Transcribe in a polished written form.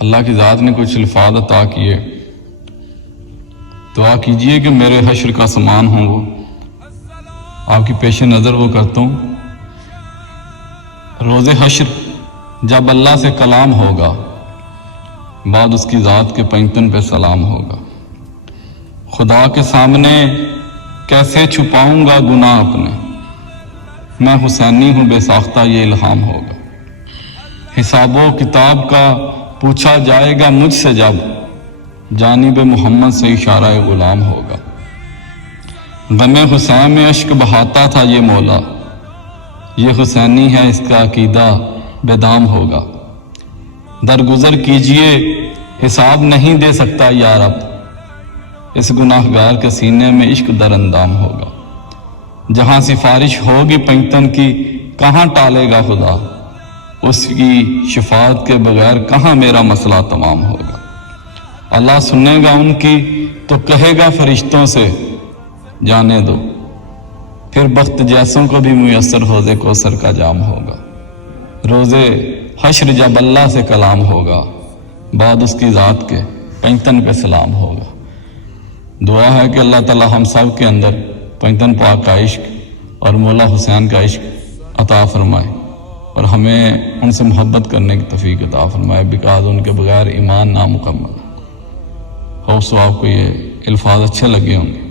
اللہ کی ذات نے کچھ الفاظ عطا کیے، دعا کیجئے کہ میرے حشر کا سامان ہوں وہ، آپ کی پیش نظر وہ کرتا ہوں۔ روز حشر جب اللہ سے کلام ہوگا، بعد اس کی ذات کے پنجتن پہ سلام ہوگا۔ خدا کے سامنے کیسے چھپاؤں گا گناہ اپنے، میں حسینی ہوں بے ساختہ یہ الہام ہوگا۔ حساب و کتاب کا پوچھا جائے گا مجھ سے جب، جانب محمد سے اشارہ غلام ہوگا۔ غم حسین میں اشک بہاتا تھا یہ مولا، یہ حسینی ہے اس کا عقیدہ بے دام ہوگا۔ درگزر کیجئے حساب نہیں دے سکتا یا رب، اس گناہ گار کے سینے میں عشق در اندام ہوگا۔ جہاں سفارش ہوگی پنجتن کی کہاں ٹالے گا خدا، اس کی شفاعت کے بغیر کہاں میرا مسئلہ تمام ہوگا۔ اللہ سنے گا ان کی تو کہے گا فرشتوں سے جانے دو، پھر بخت جیسوں کو بھی میسر حوض کوثر کا جام ہوگا۔ روز حشر جب اللہ سے کلام ہوگا، بعد اس کی ذات کے پنجتن پہ سلام ہوگا۔ دعا ہے کہ اللہ تعالی ہم سب کے اندر پنجتن پاک کا عشق اور مولا حسین کا عشق عطا فرمائے، اور ہمیں ان سے محبت کرنے کی توفیق عطا فرمائے، بیکاز ان کے بغیر ایمان نامکمل ہے۔ ہوپ سو آپ کو یہ الفاظ اچھے لگے ہوں گے۔